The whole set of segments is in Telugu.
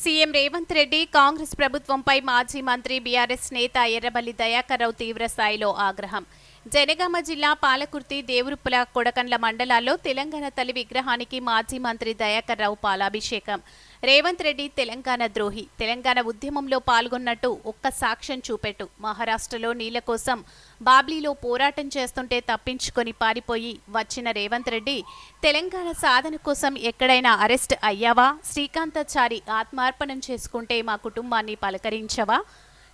సీఎం రేవంత్ రెడ్డి కాంగ్రెస్ ప్రభుత్వంపై మాజీ మంత్రి బీఆర్ఎస్ నేత ఎర్రబల్లి దయాకర్రావు తీవ్ర స్థాయిలో ఆగ్రహం. జనగామ జిల్లా పాలకుర్తి, దేవరుప్పల, కొడకండ్ల మండలాల్లో తెలంగాణ తల్లి విగ్రహానికి మాజీ మంత్రి దయాకర్రావు పాలాభిషేకం. రేవంత్ రెడ్డి తెలంగాణ ద్రోహి, తెలంగాణ ఉద్యమంలో పాల్గొన్నట్టు ఒక్క సాక్ష్యం చూపెట్టు. మహారాష్ట్రలో నీళ్ల కోసం బాబ్లీలో పోరాటం చేస్తుంటే తప్పించుకొని పారిపోయి వచ్చిన రేవంత్ రెడ్డి తెలంగాణ సాధన కోసం ఎక్కడైనా అరెస్ట్ అయ్యావా? శ్రీకాంతాచారి ఆత్మార్పణం చేసుకుంటే మా కుటుంబాన్ని పలకరించవా?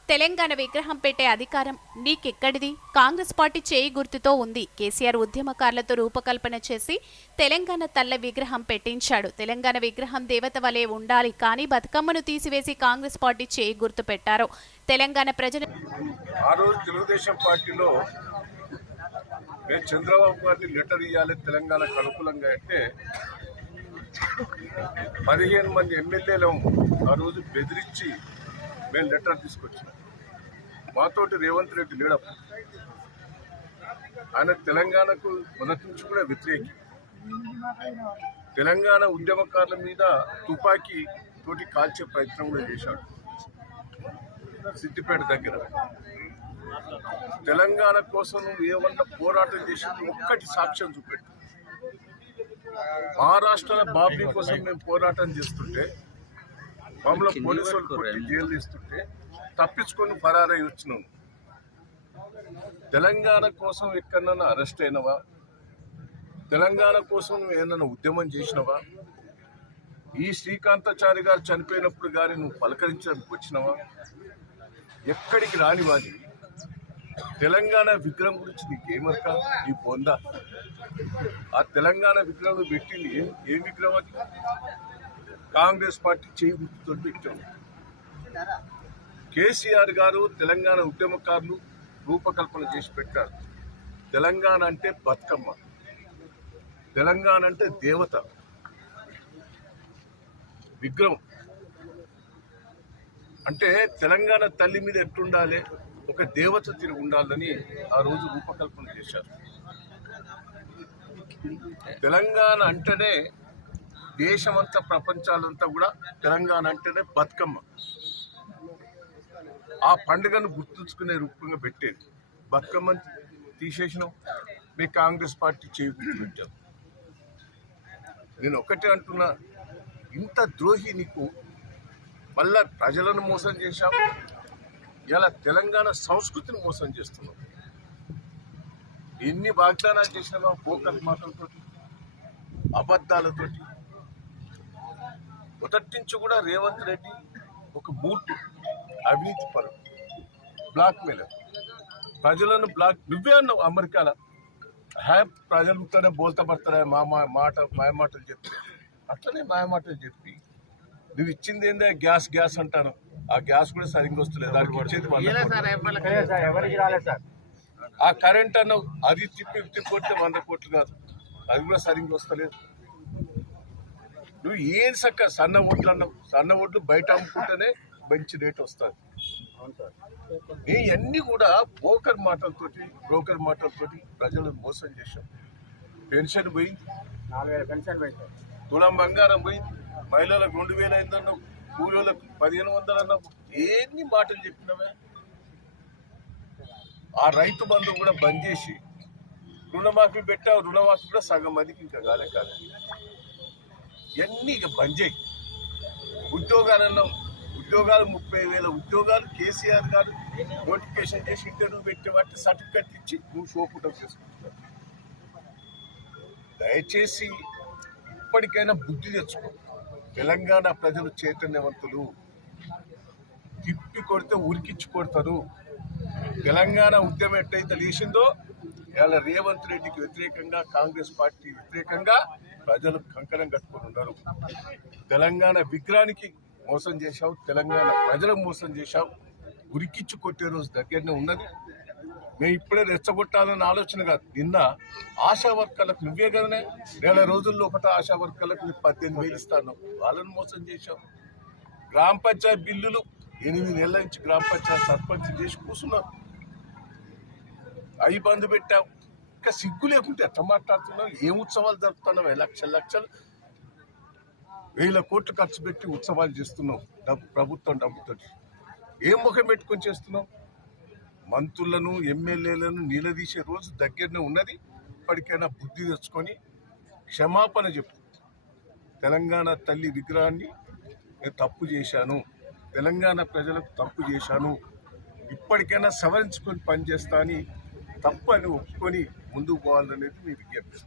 తెలంగాణ విగ్రహం పెట్టే అధికారం నీకెక్కడిది? కాంగ్రెస్ పార్టీ చేయి గుర్తుతో ఉంది. కేసీఆర్ ఉద్యమకారులతో రూపకల్పన చేసి తెలంగాణ తల్ల విగ్రహం పెట్టించాడు. తెలంగాణ విగ్రహం దేవత వలె ఉండాలి, కానీ బతుకమ్మను తీసివేసి కాంగ్రెస్ పార్టీ చేయి గుర్తు పెట్టారు. తెలంగాణ ప్రజలు ఆ రోజు తెలుగుదేశం పార్టీలో మేము చంద్రబాబు గారిని లెటర్ ఇవ్వాలి తెలంగాణకు అనుకూలంగా అంటే 15 మంది ఎమ్మెల్యేలు ఆ రోజు బెదిరించి మేము లెటర్ తీసుకొచ్చాం. మాతోటి రేవంత్ రెడ్డి లేడప్పుడు. ఆయన తెలంగాణకు మొదటి నుంచి కూడా వ్యతిరేకి. తెలంగాణ ఉద్యమకారుల మీద తుపాకీ తోటి కాల్చే ప్రయత్నం కూడా చేశాడు సిద్దిపేట దగ్గర. తెలంగాణ కోసం నువ్వు ఏమన్నా పోరాటం చేసింది ఒక్కటి సాక్ష్యం చూపెట్టు. మహారాష్ట్రలో బాబ్లీ కోసం మేము పోరాటం చేస్తుంటే మమ్మల్ని పోలీసులు కొట్టి జైలు తీస్తుంటే తప్పించుకొని ఫరారై వచ్చినాం. తెలంగాణ కోసం ఎక్కడన్నా అరెస్ట్ అయినవా? తెలంగాణ కోసం నువ్వు ఏమన్నా ఉద్యమం చేసినవా? ఈ శ్రీకాంతాచారి గారు చనిపోయినప్పుడు కానీ నువ్వు పలకరించడానికి వచ్చినవా? ఎక్కడికి రాని వాడి తెలంగాణ విగ్రహం గురించి నీకేమర్క? నీ పొందా? ఆ తెలంగాణ విగ్రహం పెట్టింది ఏం విగ్రహం? అది కాంగ్రెస్ పార్టీ చేయి గుర్తుతో పెట్టాము. కేసీఆర్ గారు తెలంగాణ ఉద్యమకారులు రూపకల్పన చేసి పెట్టారు. తెలంగాణ అంటే బతుకమ్మ, తెలంగాణ అంటే దేవత విగ్రహం. అంటే తెలంగాణ తల్లి మీద ఎట్లుండాలి, ఒక దేవత తిరిగి ఉండాలని ఆ రోజు రూపకల్పన చేశారు. తెలంగాణ అంటేనే దేశమంతా ప్రపంచాలంతా కూడా తెలంగాణ అంటేనే బతుకమ్మ. ఆ పండుగను గుర్తుంచుకునే రూపంగా పెట్టేది. బతుకమ్మని తీసేసినాం, మీ కాంగ్రెస్ పార్టీ చేయి గుర్తు పెట్టారు. నేను ఒకటే అంటున్నా, ఇంత ద్రోహి నీకు. మళ్ళా ప్రజలను మోసం చేశాం, ఇలా తెలంగాణ సంస్కృతిని మోసం చేస్తున్నాం. ఎన్ని వాగ్దానాలు చేసినామా పోకల్ మాటలతోటి, అబద్ధాలతోటి. మొదటి నుంచి కూడా రేవంత్ రెడ్డి ఒక మూర్తి, అవినీతి పరుడు, బ్లాక్ మెయిలర్. ప్రజలను బ్లాక్. నువ్వే అన్నావు అమెరికాలో, ప్రజలతోనే బోల్తా పడతారా మాయమాటలు చెప్పి. అట్లనే మాయమాటలు చెప్పి నువ్వు ఇచ్చింది ఏందే గ్యాస్ గ్యాస్ అంటాను. ఆ గ్యాస్ కూడా సరిగ్గా వస్తలేదు. దానికి వచ్చేది ఆ కరెంట్ అన్నావు, అది తిప్పి కొడితే 100 కోట్లు కాదు, అది కూడా సరిగ్గా వస్తలేదు. నువ్వు ఏం సక్క సన్న ఓట్లు అన్నావు. సన్న ఓట్లు బయట అమ్ముకుంటేనే మంచి రేట్ వస్తుంది. ఇవన్నీ కూడా బ్రోకర్ మాటలతోటి ప్రజలను మోసం చేశాం. పెన్షన్ పోయింది, 4000 పెన్షన్ పోయింది, తులం బంగారం పోయింది, మహిళలకు 2000 అయిందన్నావు, కూలీలకు 1500 అన్నావు. ఎన్ని మాటలు చెప్పినవే. ఆ రైతు బంధు కూడా బంద్ చేసి రుణమాఫీ పెట్టావు. రుణమాఫీ కూడా సగం మందికి ఇంకా కాదు. ఇవన్నీ ఇక బంద్ చేయి. ఉద్యోగాలు అన్నావు, ఉద్యోగాలు 30,000 ఉద్యోగాలు కేసీఆర్ గారు నోటిఫికేషన్ చేసి ఇంటర్వ్యూ పెట్టే వాటి సర్టిఫికెట్ ఇచ్చి నువ్వు షోపుటం చేసుకుంటున్నావు. దయచేసి ఇప్పటికైనా బుద్ధి తెచ్చుకో. తెలంగాణ ప్రజలు చైతన్యవంతులు. తిప్పి కొడితే ఉరికిచ్చి కొడతారు. తెలంగాణ ఉద్యమం ఎట్టయితే లేచిందో ఇవాళ రేవంత్ రెడ్డికి వ్యతిరేకంగా, కాంగ్రెస్ పార్టీ వ్యతిరేకంగా ప్రజలు కంకణం కట్టుకొని ఉన్నారు. తెలంగాణ విగ్రహానికి మోసం చేశావు, తెలంగాణ ప్రజలకు మోసం చేశావు. ఉరికిచ్చి కొట్టే రోజు దగ్గరనే ఉన్నది. మేము ఇప్పుడే రెచ్చగొట్టాలన్న ఆలోచన కాదు. నిన్న ఆశా వర్కర్లకు నువ్వే కదనే, 1 రోజుల్లో ఆశా వర్కర్లకు 18,000 ఇస్తాను, వాళ్ళని మోసం చేశావు. గ్రామ పంచాయతీ బిల్లులు 8 నెలల నుంచి గ్రామ పంచాయతీ సర్పంచ్ చేసి కూర్చున్నావు, అవి బంద్ పెట్టావు. ఇంకా సిగ్గు లేకుంటే ఎట్లా మాట్లాడుతున్నావు? ఏం ఉత్సవాలు జరుపుతున్నావు? లక్షలు వేల కోట్లు ఖర్చు పెట్టి ఉత్సవాలు చేస్తున్నావు ప్రభుత్వం డబ్బుతో. ఏం ముఖం పెట్టుకొని చేస్తున్నావు? మంత్రులను ఎమ్మెల్యేలను నిలదీసే రోజు దగ్గరనే ఉన్నది. ఇప్పటికైనా బుద్ధి తెచ్చుకొని క్షమాపణ చెప్పు. తెలంగాణ తల్లి విగ్రహాన్ని నేను తప్పు చేశాను, తెలంగాణ ప్రజలకు తప్పు చేశాను, ఇప్పటికైనా సవరించుకొని పనిచేస్తా అని తప్పు అని ఒప్పుకొని ముందుకు పోవాలనేది మీ విజ్ఞప్తి.